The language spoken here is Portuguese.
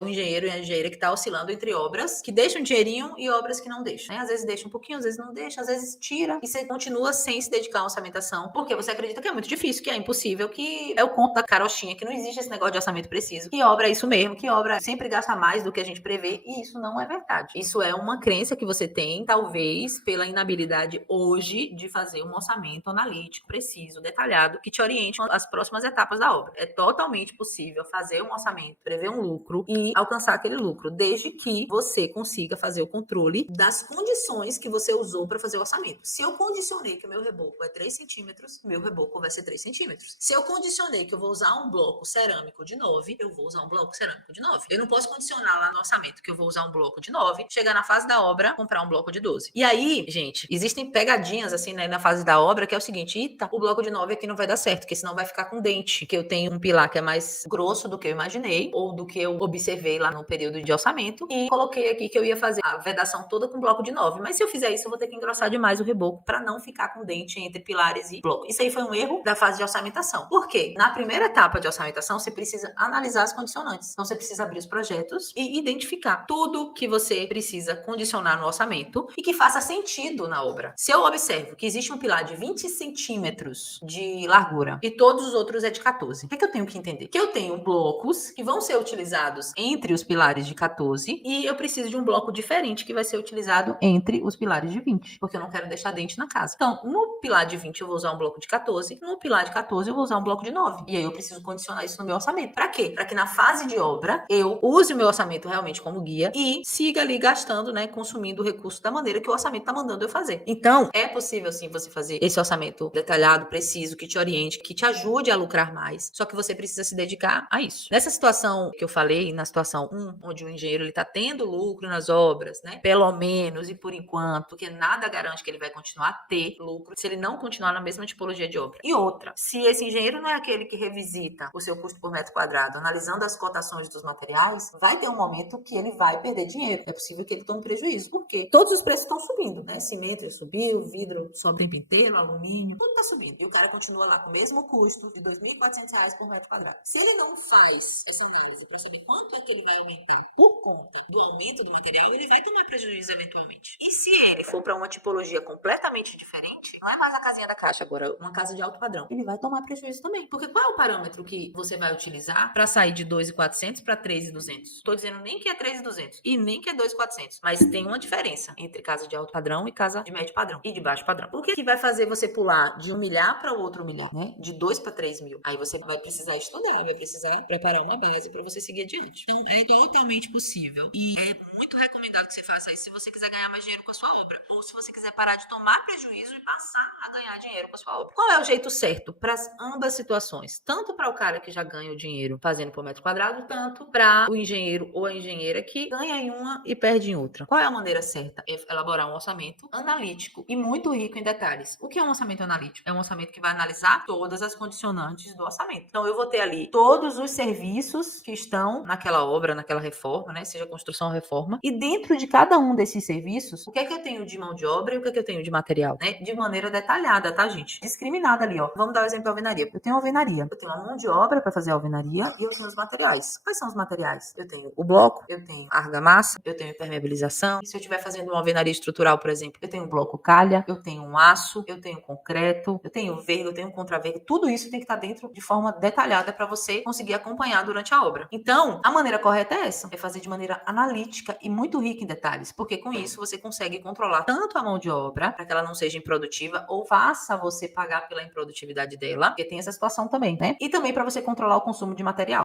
um engenheiro e a engenheira que está oscilando entre obras que deixam dinheirinho e obras que não deixam, né? Às vezes deixa um pouquinho, às vezes não deixa, às vezes tira, e você continua sem se dedicar à orçamentação, porque você acredita que é muito difícil, que é impossível, que é o conto da carochinha, que não existe esse negócio de orçamento preciso, que obra é isso mesmo, que obra sempre gasta mais do que a gente prevê, e isso não é verdade. Isso é uma crença que você tem, talvez, pela inabilidade hoje de fazer um orçamento analítico, preciso, detalhado, que te oriente as próximas etapas da obra. É totalmente possível fazer um orçamento, prever um lucro e alcançar aquele lucro, desde que você consiga fazer o controle das condições que você usou para fazer o orçamento. Se eu condicionei que o meu reboco é 3 centímetros, meu reboco vai ser 3 centímetros. Se eu condicionei que eu vou usar um bloco cerâmico de 9, eu vou usar um bloco cerâmico de 9. Eu não posso condicionar lá no orçamento que eu vou usar um bloco de 9, chegar na fase da obra, comprar um bloco de 12. E aí, gente, existem pegadinhas assim, né, na fase da obra, que é o seguinte: eita, o bloco de 9 aqui não vai dar certo, porque senão vai ficar com dente, que eu tenho um pilar que é mais grosso do que eu imaginei, ou do que eu observei lá no período de orçamento, e coloquei aqui que eu ia fazer a vedação toda com bloco de 9. Mas se eu fizer isso, eu vou ter que engrossar demais o reboco para não ficar com dente entre pilares e bloco. Isso aí foi um erro da fase de orçamentação. Por quê? Na primeira etapa de orçamentação, você precisa analisar as condicionantes. Então, você precisa abrir os projetos e identificar tudo que você precisa condicionar no orçamento e que faça sentido na obra. Se eu observo que existe um pilar de 20 centímetros de largura e todos os outros é de 14, o que eu tenho que entender? Que eu tenho blocos que vão ser utilizados entre os pilares de 14 e eu preciso de um bloco diferente que vai ser utilizado entre os pilares de 20, porque eu não quero deixar dente na casa. Então, no pilar de 20 eu vou usar um bloco de 14, no pilar de 14 eu vou usar um bloco de 9. E aí eu preciso condicionar isso no meu orçamento. Para quê? Para que na fase de obra eu use o meu orçamento realmente como guia e siga ali gastando, né, consumindo o recurso da maneira que o orçamento tá mandando eu fazer. Então, é possível sim você fazer esse orçamento detalhado, preciso, que te oriente, que te ajude a lucrar mais, só que você precisa se dedicar a isso. Nessa situação que eu falei, na situação 1, onde o engenheiro ele tá tendo lucro nas obras, né, pelo menos e por enquanto, porque nada garante que ele vai continuar a ter lucro se ele não continuar na mesma tipologia de obra. E outra, se esse engenheiro não é aquele que revisita o seu custo por metro quadrado, analisando as cotações dos materiais, vai ter um momento que ele vai perder dinheiro. É possível que ele tome prejuízo, porque todos os preços estão subindo, né? Cimento subiu, vidro sobe o tempo inteiro, alumínio, tudo tá subindo. E o cara continua lá com o mesmo custo de R$ 2.400 por metro quadrado. Se ele não faz essa análise para saber quanto é que ele vai aumentar por conta do aumento do material, ele vai tomar prejuízo eventualmente. E se ele for para uma tipologia completamente diferente, não é mais a casinha da caixa agora, uma casa de alto padrão, ele vai tomar prejuízo também. Porque qual é o parâmetro que você vai utilizar para sair de 2.400 para 3.200? Tô dizendo nem que é 3.200 e nem que é 2.400, mas tem uma diferença entre casa de alto padrão e casa de médio padrão e de baixo padrão. O que vai fazer você pular de 1 milhar para o outro milhar, né? De 2 para 3 mil? Aí você vai precisar estudar, vai precisar preparar uma base para você seguir adiante. Então, é totalmente possível e é muito recomendado que você faça isso se você quiser ganhar mais dinheiro com a sua obra, ou se você quiser parar de tomar prejuízo e passar a ganhar dinheiro com a sua obra. Qual é o jeito certo para ambas situações? Tanto para o cara que já ganha o dinheiro fazendo por metro quadrado, tanto para o engenheiro ou a engenheira que ganha em uma e perde em outra. Qual é a maneira certa? É elaborar um orçamento analítico e muito rico em detalhes. O que é um orçamento analítico? É um orçamento que vai analisar todas as condicionantes do orçamento. Então, eu vou ter ali todos os serviços que estão naquela obra, naquela reforma, né? Seja construção ou reforma. E dentro de cada um desses serviços, o que é que eu tenho de mão de obra e o que é que eu tenho de material, né? De maneira detalhada, tá, gente? Discriminada ali, ó. Vamos dar o exemplo da alvenaria. Eu tenho alvenaria. Eu tenho a mão de obra para fazer a alvenaria e eu tenho os materiais. Quais são os materiais? Eu tenho o bloco, eu tenho a argamassa, eu tenho impermeabilização. E se eu estiver fazendo uma alvenaria estrutural, por exemplo, eu tenho um bloco calha, eu tenho um aço, eu tenho concreto, eu tenho verde, eu tenho contraverde. Tudo isso tem que estar dentro de forma detalhada para você conseguir acompanhar durante a obra. Então, a maneira correta é essa, é fazer de maneira analítica e muito rica em detalhes, porque com isso você consegue controlar tanto a mão de obra, para que ela não seja improdutiva ou faça você pagar pela improdutividade dela, porque tem essa situação também, né? E também para você controlar o consumo de material.